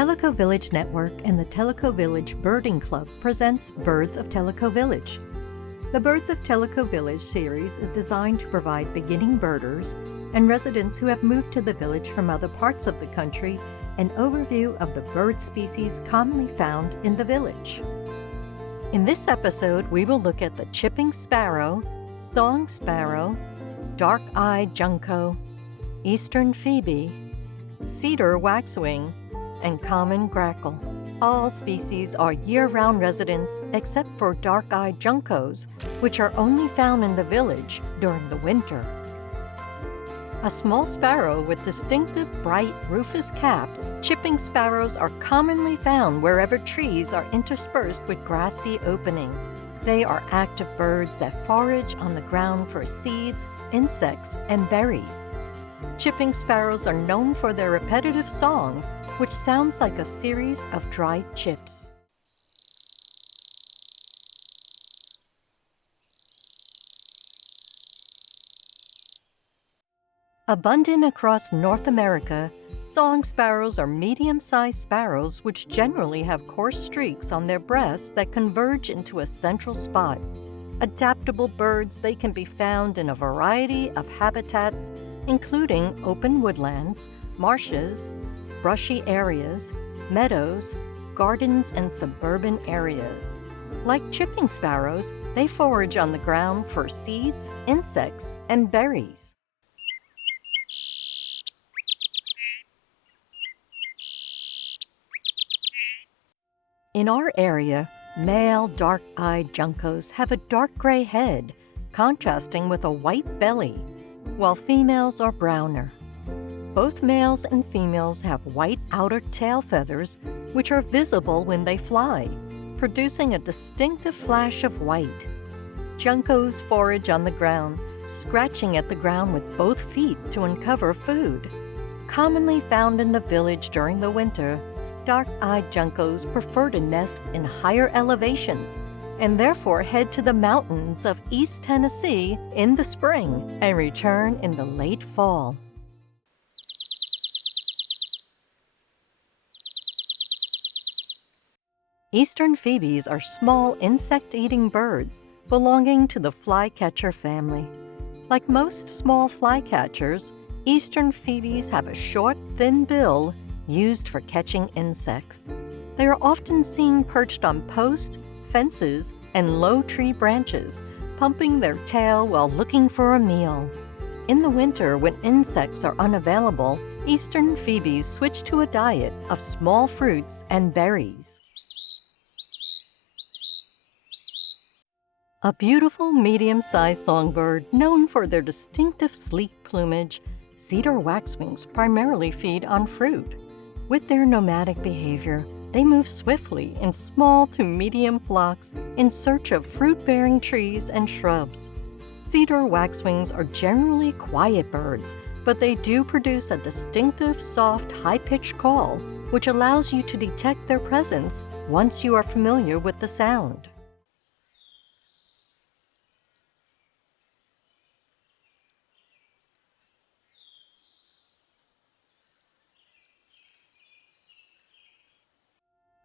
Tellico Village Network and the Tellico Village Birding Club presents Birds of Tellico Village. The Birds of Tellico Village series is designed to provide beginning birders and residents who have moved to the village from other parts of the country an overview of the bird species commonly found in the village. In this episode, we will look at the chipping sparrow, song sparrow, dark-eyed junco, eastern phoebe, cedar waxwing, and common grackle. All species are year-round residents except for dark-eyed juncos, which are only found in the village during the winter. A small sparrow with distinctive bright rufous caps, chipping sparrows are commonly found wherever trees are interspersed with grassy openings. They are active birds that forage on the ground for seeds, insects, and berries. Chipping sparrows are known for their repetitive song, which sounds like a series of dried chips. Abundant across North America, song sparrows are medium-sized sparrows which generally have coarse streaks on their breasts that converge into a central spot. Adaptable birds, they can be found in a variety of habitats, including open woodlands, marshes, brushy areas, meadows, gardens, and suburban areas. Like chipping sparrows, they forage on the ground for seeds, insects, and berries. In our area, male dark-eyed juncos have a dark gray head, contrasting with a white belly, while females are browner. Both males and females have white outer tail feathers, which are visible when they fly, producing a distinctive flash of white. Juncos forage on the ground, scratching at the ground with both feet to uncover food. Commonly found in the village during the winter, dark-eyed juncos prefer to nest in higher elevations and therefore head to the mountains of East Tennessee in the spring and return in the late fall. Eastern phoebes are small insect-eating birds belonging to the flycatcher family. Like most small flycatchers, eastern phoebes have a short, thin bill used for catching insects. They are often seen perched on posts, fences, and low tree branches, pumping their tail while looking for a meal. In the winter, when insects are unavailable, eastern phoebes switch to a diet of small fruits and berries. A beautiful medium-sized songbird known for their distinctive sleek plumage, cedar waxwings primarily feed on fruit. With their nomadic behavior, they move swiftly in small to medium flocks in search of fruit-bearing trees and shrubs. Cedar waxwings are generally quiet birds, but they do produce a distinctive, soft, high-pitched call, which allows you to detect their presence once you are familiar with the sound.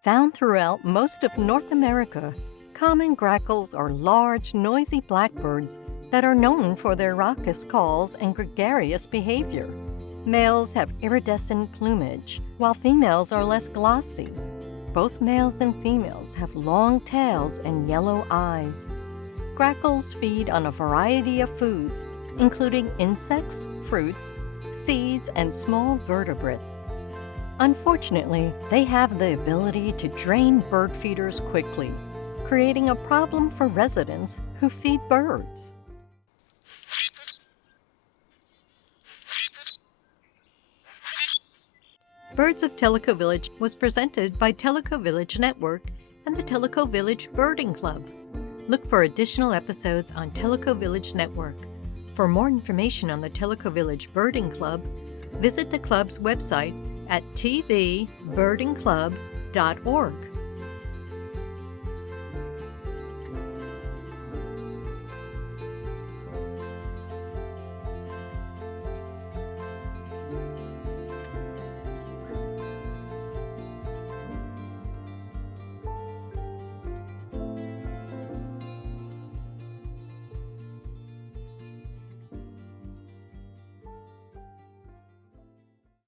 Found throughout most of North America, common grackles are large, noisy blackbirds that are known for their raucous calls and gregarious behavior. Males have iridescent plumage, while females are less glossy. Both males and females have long tails and yellow eyes. Grackles feed on a variety of foods, including insects, fruits, seeds, and small vertebrates. Unfortunately, they have the ability to drain bird feeders quickly, creating a problem for residents who feed birds. Birds of Tellico Village was presented by Tellico Village Network and the Tellico Village Birding Club. Look for additional episodes on Tellico Village Network. For more information on the Tellico Village Birding Club, visit the club's website at tvbirdingclub.org.